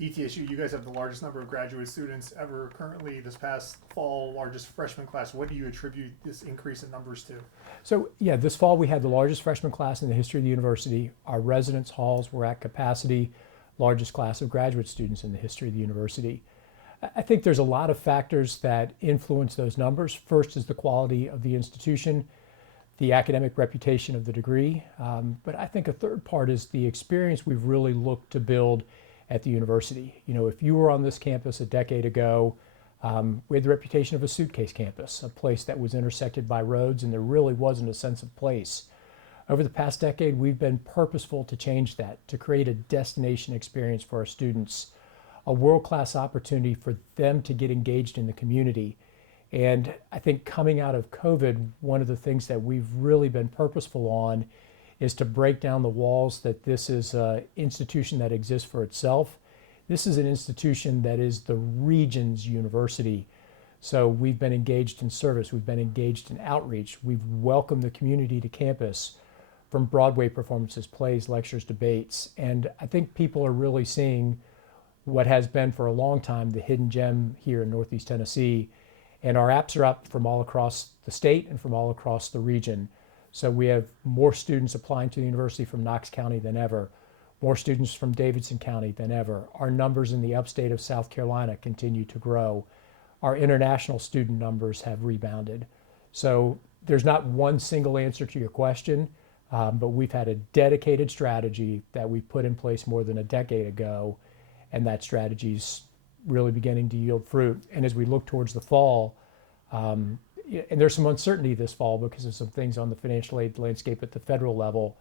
ETSU, you guys have the largest number of graduate students ever currently this past fall, largest freshman class. What do you attribute this increase in numbers to? So yeah, this fall we had the largest freshman class in the history of the university. Our residence halls were at capacity, largest class of graduate students in the history of the university. I think there's a lot of factors that influence those numbers. First is the quality of the institution, the academic reputation of the degree. But I think a third part is the experience we've really looked to build at the university. You know, if you were on this campus a decade ago, we had the reputation of a suitcase campus, a place that was intersected by roads and there really wasn't a sense of place. Over the past decade, we've been purposeful to change that, to create a destination experience for our students, a world-class opportunity for them to get engaged in the community. And I think coming out of COVID, one of the things that we've really been purposeful on is to break down the walls that this is an institution that exists for itself. This is an institution that is the region's university. So we've been engaged in service, we've been engaged in outreach, we've welcomed the community to campus from Broadway performances, plays, lectures, debates. And I think people are really seeing what has been for a long time the hidden gem here in Northeast Tennessee. And our apps are up from all across the state and from all across the region. So we have more students applying to the university from Knox County than ever, more students from Davidson County than ever. Our numbers in the upstate of South Carolina continue to grow. Our international student numbers have rebounded. So there's not one single answer to your question, but we've had a dedicated strategy that we put in place more than a decade ago, and that strategy's really beginning to yield fruit. And as we look towards the fall, and there's some uncertainty this fall because of some things on the financial aid landscape at the federal level,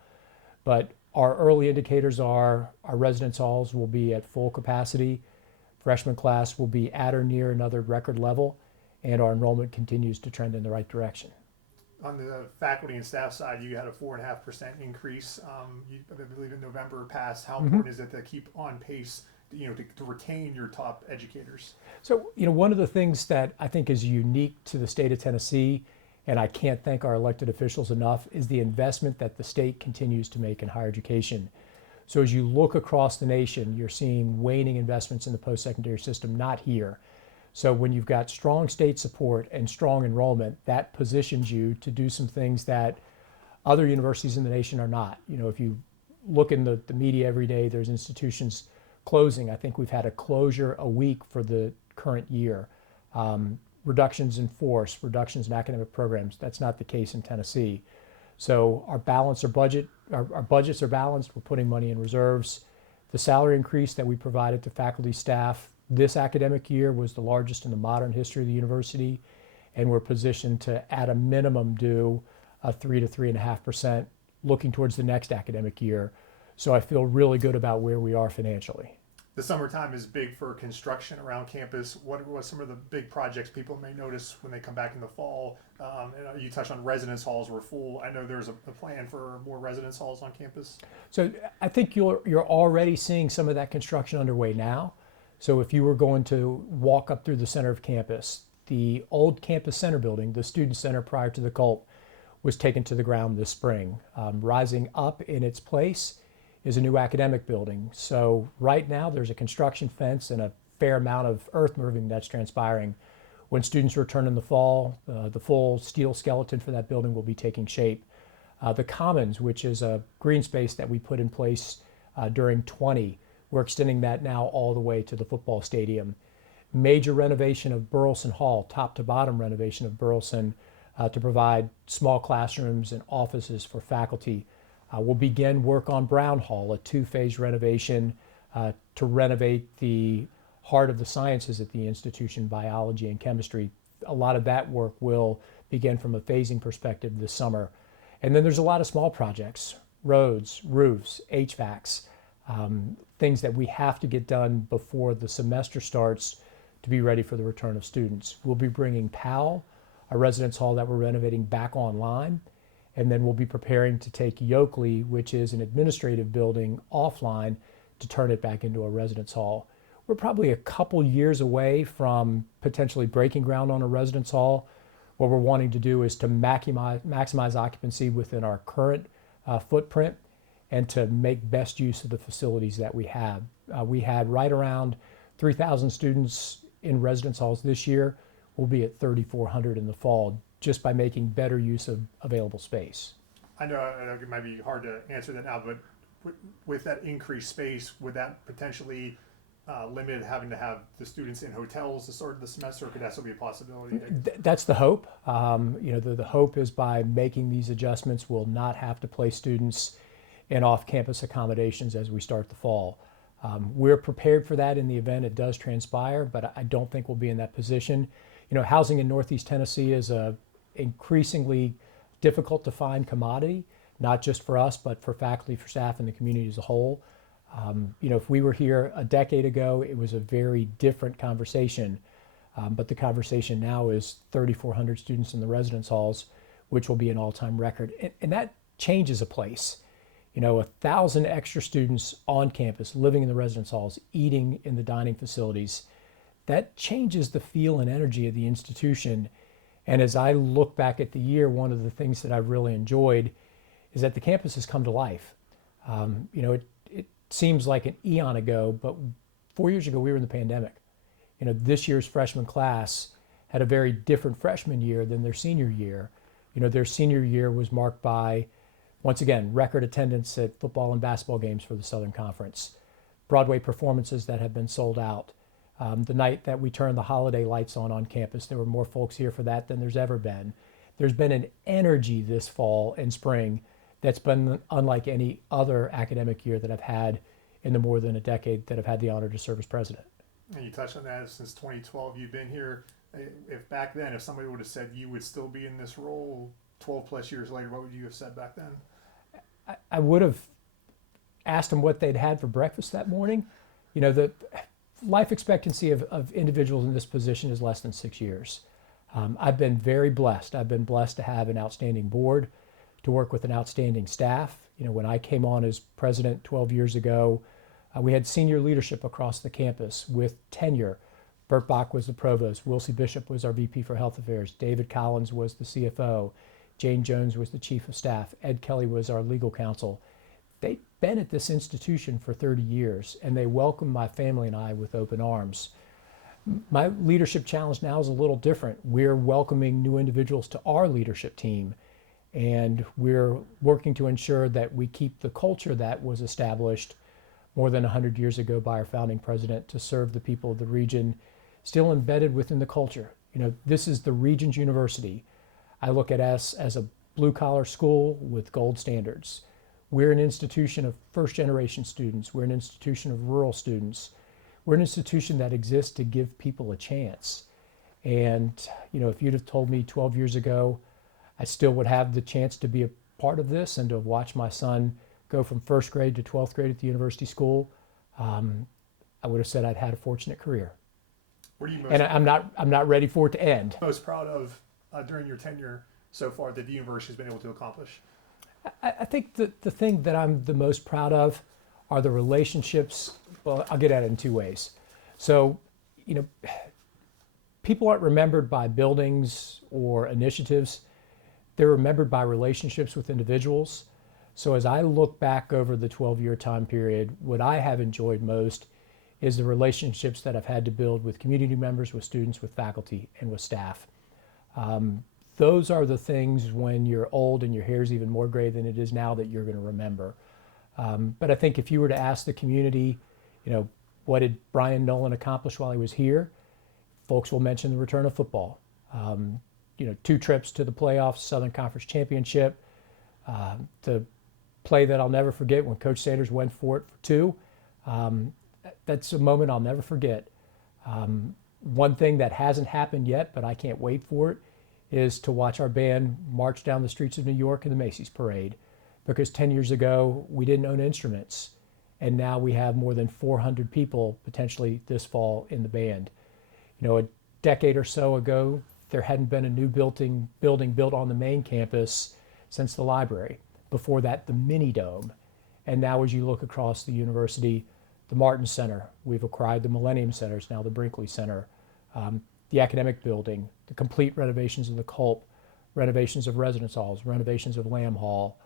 but our early indicators are our residence halls will be at full capacity, freshman class will be at or near another record level, and our enrollment continues to trend in the right direction. On the faculty and staff side, you had a 4.5% increase. I believe in November past. How important is it to keep on pace, to retain your top educators? So, one of the things that I think is unique to the state of Tennessee, and I can't thank our elected officials enough, is the investment that the state continues to make in higher education. So as you look across the nation, you're seeing waning investments in the post-secondary system, not here. So when you've got strong state support and strong enrollment, that positions you to do some things that other universities in the nation are not. If you look in the media every day, there's institutions closing. I think we've had a closure a week for the current year. Reductions in force, reductions in academic programs. That's not the case in Tennessee. So our budgets are balanced. We're putting money in reserves. The salary increase that we provided to faculty staff this academic year was the largest in the modern history of the university, and we're positioned to, at a minimum, do a 3 to 3.5% looking towards the next academic year. So I feel really good about where we are financially. The summertime is big for construction around campus. What are some of the big projects people may notice when they come back in the fall? And you touched on residence halls were full. I know there's a plan for more residence halls on campus. So I think you're already seeing some of that construction underway now. So if you were going to walk up through the center of campus, the old campus center building, the student center prior to the cult, was taken to the ground this spring. Rising up in its place is a new academic building. So right now there's a construction fence and a fair amount of earth moving that's transpiring. When students return in the fall, the full steel skeleton for that building will be taking shape. The Commons, which is a green space that we put in place during 20, we're extending that now all the way to the football stadium. Major renovation of Burleson Hall, top to bottom renovation of Burleson to provide small classrooms and offices for faculty. We'll begin work on Brown Hall, a two-phase renovation to renovate the heart of the sciences at the institution, biology and chemistry. A lot of that work will begin from a phasing perspective this summer. And then there's a lot of small projects, roads, roofs, HVACs, things that we have to get done before the semester starts to be ready for the return of students. We'll be bringing Powell, a residence hall that we're renovating, back online. And then we'll be preparing to take Yoakley, which is an administrative building, offline to turn it back into a residence hall. We're probably a couple years away from potentially breaking ground on a residence hall. What we're wanting to do is to maximize occupancy within our current footprint and to make best use of the facilities that we have. We had right around 3,000 students in residence halls this year. We'll be at 3,400 in the fall, just by making better use of available space. I know it might be hard to answer that now, but with that increased space, would that potentially limit having to have the students in hotels to start the semester, or could that still be a possibility? That's the hope. The hope is by making these adjustments, we'll not have to place students in off-campus accommodations as we start the fall. We're prepared for that in the event it does transpire, but I don't think we'll be in that position. Housing in Northeast Tennessee is a increasingly difficult to find commodity, not just for us, but for faculty, for staff, and the community as a whole. If we were here a decade ago, it was a very different conversation. But the conversation now is 3,400 students in the residence halls, which will be an all-time record. And that changes a place. 1,000 extra students on campus, living in the residence halls, eating in the dining facilities. That changes the feel and energy of the institution. And as I look back at the year, one of the things that I've really enjoyed is that the campus has come to life. It seems like an eon ago, but 4 years ago we were in the pandemic. This year's freshman class had a very different freshman year than their senior year. Their senior year was marked by, once again, record attendance at football and basketball games for the Southern Conference, Broadway performances that have been sold out. The night that we turned the holiday lights on campus, there were more folks here for that than there's ever been. There's been an energy this fall and spring that's been unlike any other academic year that I've had in the more than a decade that I've had the honor to serve as president. And you touched on that since 2012 you've been here. If back then, if somebody would have said you would still be in this role 12 plus years later, what would you have said back then? I would have asked them what they'd had for breakfast that morning. The life expectancy of individuals in this position is less than 6 years. I've been very blessed. I've been blessed to have an outstanding board, to work with an outstanding staff. When I came on as president 12 years ago, we had senior leadership across the campus with tenure. Bert Bach was the provost. Wilsie Bishop was our VP for Health Affairs. David Collins was the CFO. Jane Jones was the chief of staff. Ed Kelly was our legal counsel. They've been at this institution for 30 years, and they welcome my family and I with open arms. My leadership challenge now is a little different. We're welcoming new individuals to our leadership team, and we're working to ensure that we keep the culture that was established more than 100 years ago by our founding president to serve the people of the region, still embedded within the culture. This is the region's university. I look at us as a blue-collar school with gold standards. We're an institution of first-generation students. We're an institution of rural students. We're an institution that exists to give people a chance. And, if you'd have told me 12 years ago, I still would have the chance to be a part of this and to watch my son go from first grade to 12th grade at the university school, I would have said I'd had a fortunate career. What are you and I'm not ready for it to end. Most proud of during your tenure so far that the university has been able to accomplish? I think the thing that I'm the most proud of are the relationships. Well, I'll get at it in two ways. So, people aren't remembered by buildings or initiatives. They're remembered by relationships with individuals. So as I look back over the 12-year time period, what I have enjoyed most is the relationships that I've had to build with community members, with students, with faculty, and with staff. Those are the things when you're old and your hair is even more gray than it is now that you're going to remember. But I think if you were to ask the community, what did Brian Noland accomplish while he was here? Folks will mention the return of football. 2 trips to the playoffs, Southern Conference Championship, the play that I'll never forget when Coach Sanders went for it for 2. That's a moment I'll never forget. One thing that hasn't happened yet, but I can't wait for it, is to watch our band march down the streets of New York in the Macys parade. Because 10 years ago, we didn't own instruments. And now we have more than 400 people potentially this fall in the band. A decade or so ago, there hadn't been a new building built on the main campus since the library. Before that, the mini dome. And now as you look across the university, the Martin Center, we've acquired the Millennium Centers, now the Brinkley Center, the academic building, the complete renovations of the Culp, renovations of residence halls, renovations of Lamb Hall,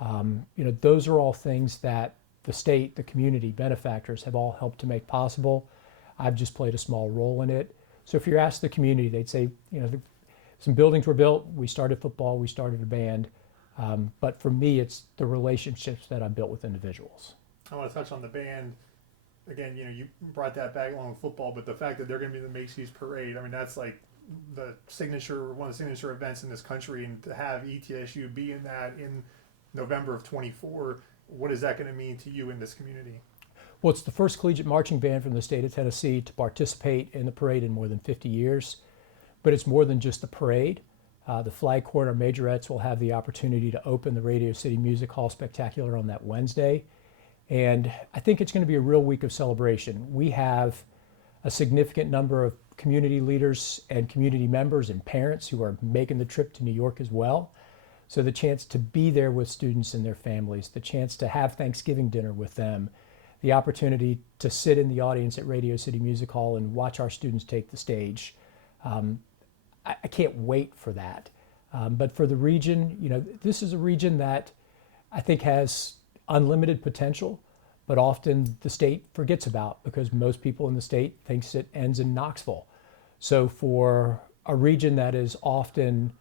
Those are all things that the state, the community, benefactors have all helped to make possible. I've just played a small role in it. So if you ask the community, they'd say, some buildings were built, we started football, we started a band. But for me, it's the relationships that I built with individuals. I want to touch on the band. Again, you brought that back along with football, but the fact that they're going to be in the Macys parade, I mean, that's like one of the signature events in this country, and to have ETSU be in that in November of 24, what is that going to mean to you in this community? Well, it's the first collegiate marching band from the state of Tennessee to participate in the parade in more than 50 years. But it's more than just the parade. The flag corps and our majorettes will have the opportunity to open the Radio City Music Hall Spectacular on that Wednesday. And I think it's going to be a real week of celebration. We have a significant number of community leaders and community members and parents who are making the trip to New York as well. So the chance to be there with students and their families, the chance to have Thanksgiving dinner with them, the opportunity to sit in the audience at Radio City Music Hall and watch our students take the stage. I can't wait for that. But for the region, this is a region that I think has unlimited potential, but often the state forgets about because most people in the state thinks it ends in Knoxville. So for a region that is often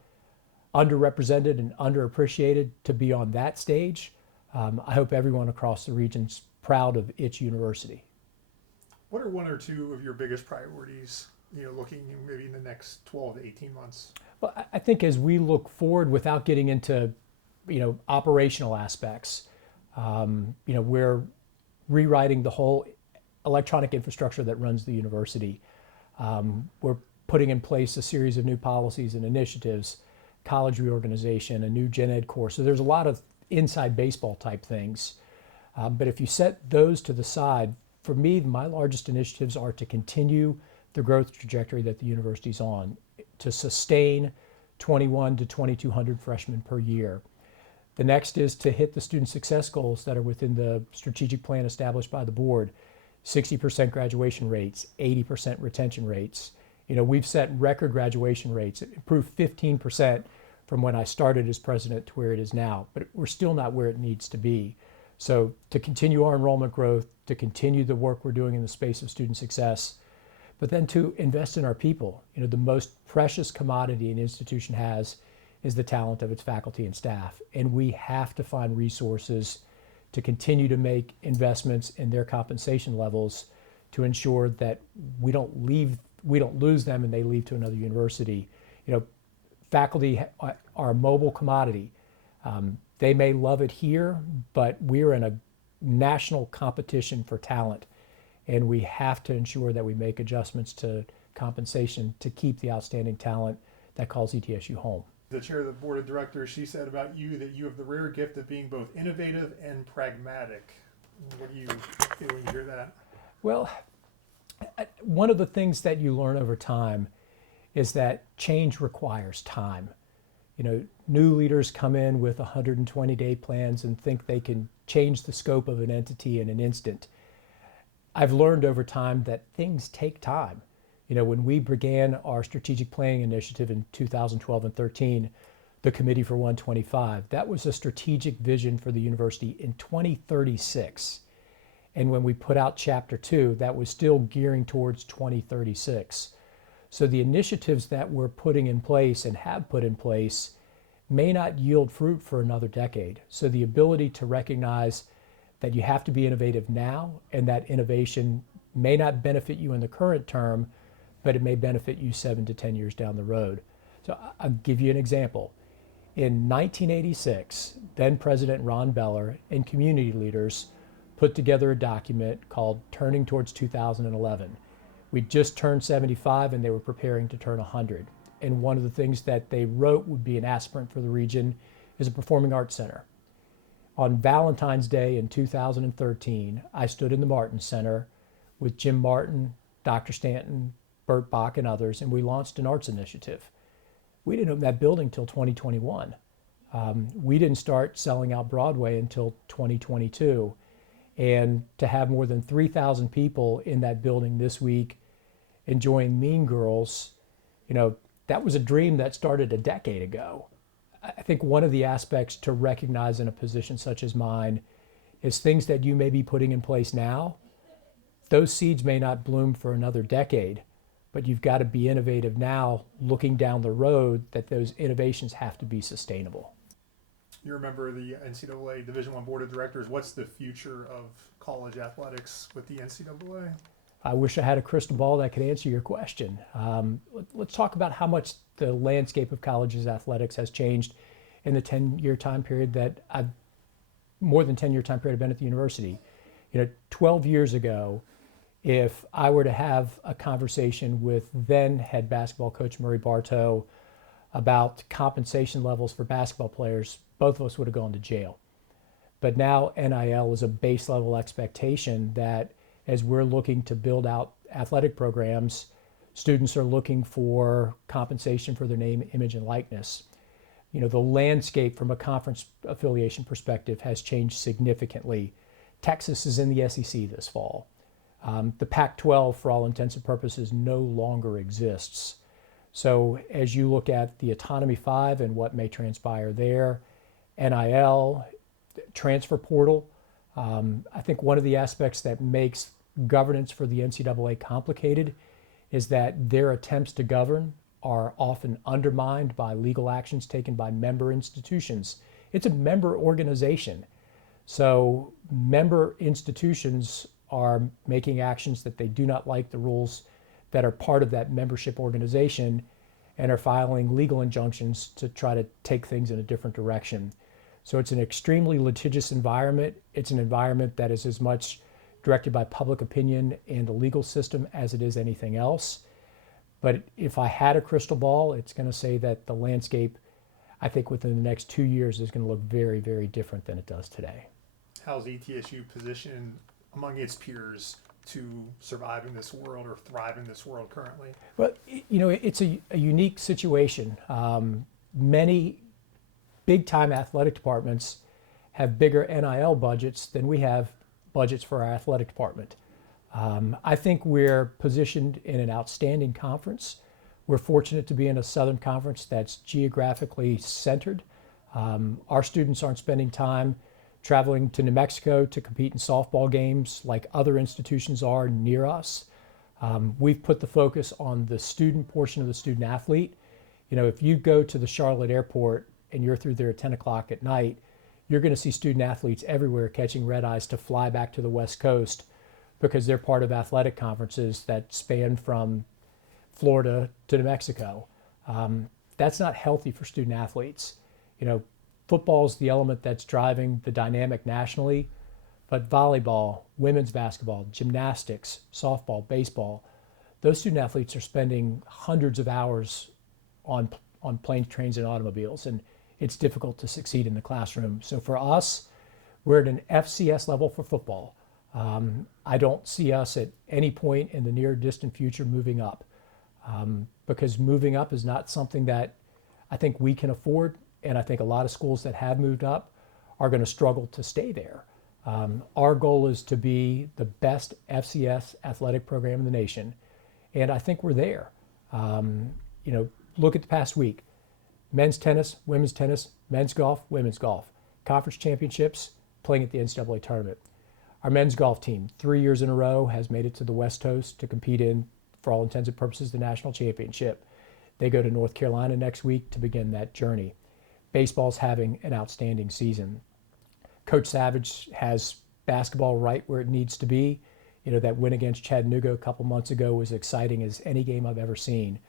underrepresented and underappreciated to be on that stage, I hope everyone across the region's proud of its university. What are one or two of your biggest priorities, looking maybe in the next 12 to 18 months? Well, I think as we look forward, without getting into, operational aspects, we're rewriting the whole electronic infrastructure that runs the university. We're putting in place a series of new policies and initiatives, college reorganization, a new gen ed course. So there's a lot of inside baseball type things. But if you set those to the side, for me, my largest initiatives are to continue the growth trajectory that the university's on, to sustain 21 to 2,200 freshmen per year. The next is to hit the student success goals that are within the strategic plan established by the board, 60% graduation rates, 80% retention rates. We've set record graduation rates, it improved 15% from when I started as president to where it is now, but we're still not where it needs to be. So to continue our enrollment growth, to continue the work we're doing in the space of student success, but then to invest in our people. The most precious commodity an institution has is the talent of its faculty and staff. And we have to find resources to continue to make investments in their compensation levels to ensure that we don't lose them and they leave to another university. Faculty are a mobile commodity. They may love it here, but we're in a national competition for talent. And we have to ensure that we make adjustments to compensation to keep the outstanding talent that calls ETSU home. The chair of the board of directors, she said about you that you have the rare gift of being both innovative and pragmatic. What do you feel when you hear that? Well, one of the things that you learn over time is that change requires time. New leaders come in with 120-day plans and think they can change the scope of an entity in an instant. I've learned over time that things take time. When we began our strategic planning initiative in 2012 and 13, the Committee for 125, that was a strategic vision for the university in 2036. And when we put out Chapter 2, that was still gearing towards 2036. So the initiatives that we're putting in place and have put in place may not yield fruit for another decade. So the ability to recognize that you have to be innovative now, and that innovation may not benefit you in the current term, but it may benefit you 7 to 10 years down the road. So I'll give you an example. In 1986, then President Ron Beller and community leaders put together a document called Turning Towards 2011. We just turned 75 and they were preparing to turn 100. And one of the things that they wrote would be an aspirant for the region is a performing arts center. On Valentine's Day in 2013, I stood in the Martin Center with Jim Martin, Dr. Stanton, Bert Bach, and others, and we launched an arts initiative. We didn't open that building until 2021. We didn't start selling out Broadway until 2022. And to have more than 3,000 people in that building this week enjoying Mean Girls, that was a dream that started a decade ago. I think one of the aspects to recognize in a position such as mine is things that you may be putting in place now. Those seeds may not bloom for another decade, but you've got to be innovative now, looking down the road that those innovations have to be sustainable. You're a member of the NCAA Division I Board of Directors. What's the future of college athletics with the NCAA? I wish I had a crystal ball that could answer your question. Let's talk about how much the landscape of colleges athletics has changed in the 10-year time period that more than 10-year time period I've been at the university. 12 years ago, if I were to have a conversation with then head basketball coach Murray Bartow about compensation levels for basketball players, both of us would have gone to jail. But now NIL is a base level expectation that as we're looking to build out athletic programs, students are looking for compensation for their name, image, and likeness. The landscape from a conference affiliation perspective has changed significantly. Texas is in the SEC this fall. The Pac-12, for all intents and purposes, no longer exists. So as you look at the Autonomy 5 and what may transpire there, NIL, transfer portal, I think one of the aspects that makes governance for the NCAA complicated is that their attempts to govern are often undermined by legal actions taken by member institutions. It's a member organization. So member institutions are making actions that they do not like the rules that are part of that membership organization and are filing legal injunctions to try to take things in a different direction. So it's an extremely litigious environment. It's an environment that is as much directed by public opinion and the legal system as it is anything else. But if I had a crystal ball, it's going to say that the landscape, I think within the next 2 years, is going to look very, very different than it does today. How's ETSU positioned among its peers to survive in this world or thrive in this world currently? Well, it's a unique situation. Many big-time athletic departments have bigger NIL budgets than we have budgets for our athletic department. I think we're positioned in an outstanding conference. We're fortunate to be in a Southern Conference that's geographically centered. Our students aren't spending time traveling to New Mexico to compete in softball games like other institutions are near us. We've put the focus on the student portion of the student athlete. If you go to the Charlotte airport and you're through there at 10 o'clock at night, you're going to see student athletes everywhere catching red eyes to fly back to the West Coast because they're part of athletic conferences that span from Florida to New Mexico. That's not healthy for student athletes. Football is the element that's driving the dynamic nationally, but volleyball, women's basketball, gymnastics, softball, baseball, those student athletes are spending hundreds of hours on planes, trains, and automobiles, and it's difficult to succeed in the classroom. So for us, we're at an FCS level for football. I don't see us at any point in the near distant future moving up, because moving up is not something that I think we can afford. And I think a lot of schools that have moved up are going to struggle to stay there. Our goal is to be the best FCS athletic program in the nation. And I think we're there. Look at the past week. Men's tennis, women's tennis, men's golf, women's golf. Conference championships, playing at the NCAA tournament. Our men's golf team, 3 years in a row, has made it to the West Coast to compete in, for all intents and purposes, the national championship. They go to North Carolina next week to begin that journey. Baseball's having an outstanding season. Coach Savage has basketball right where it needs to be. That win against Chattanooga a couple months ago was exciting as any game I've ever seen.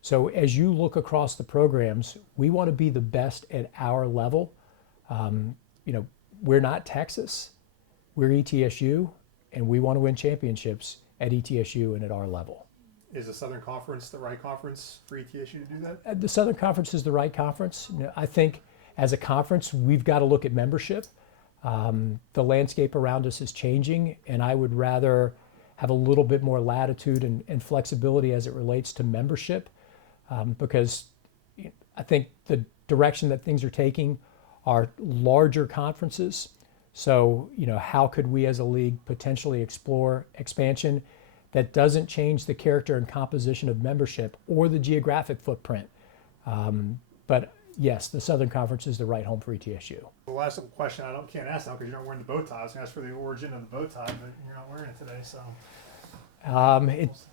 So as you look across the programs, we want to be the best at our level. We're not Texas, we're ETSU, and we want to win championships at ETSU and at our level. Is the Southern Conference the right conference for ETSU to do that? The Southern Conference is the right conference. I think as a conference, we've got to look at membership. The landscape around us is changing, and I would rather have a little bit more latitude and flexibility as it relates to membership, because I think the direction that things are taking are larger conferences. So, how could we as a league potentially explore expansion that doesn't change the character and composition of membership or the geographic footprint? But yes, the Southern Conference is the right home for ETSU. The last question can't ask now because you're not wearing the bow tie. I was going to ask for the origin of the bow tie, but you're not wearing it today, so.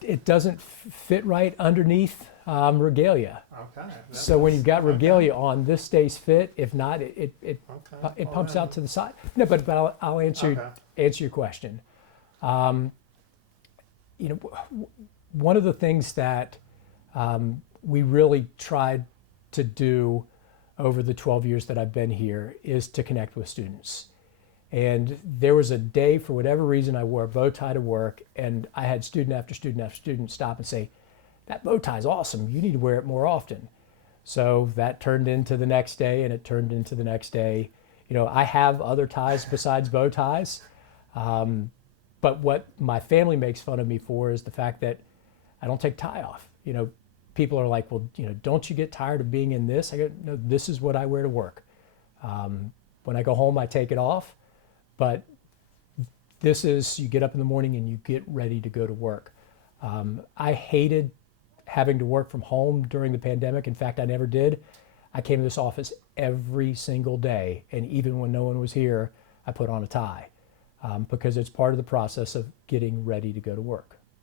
It doesn't fit right underneath regalia. Okay. So when you've got regalia on, this stays fit. If not, it Okay. pumps out to the side. No, but I'll answer your question. One of the things that we really tried to do over the 12 years that I've been here is to connect with students. And there was a day, for whatever reason, I wore a bow tie to work, and I had student after student after student stop and say, "That bow tie is awesome. You need to wear it more often." So that turned into the next day, and it turned into the next day. I have other ties besides bow ties, but what my family makes fun of me for is the fact that I don't take tie off. People are like, "Well, don't you get tired of being in this?" I go, "No, this is what I wear to work. When I go home, I take it off. But this is, you get up in the morning and you get ready to go to work." I hated having to work from home during the pandemic. In fact, I never did. I came to this office every single day, and even when no one was here, I put on a tie because it's part of the process of getting ready to go to work.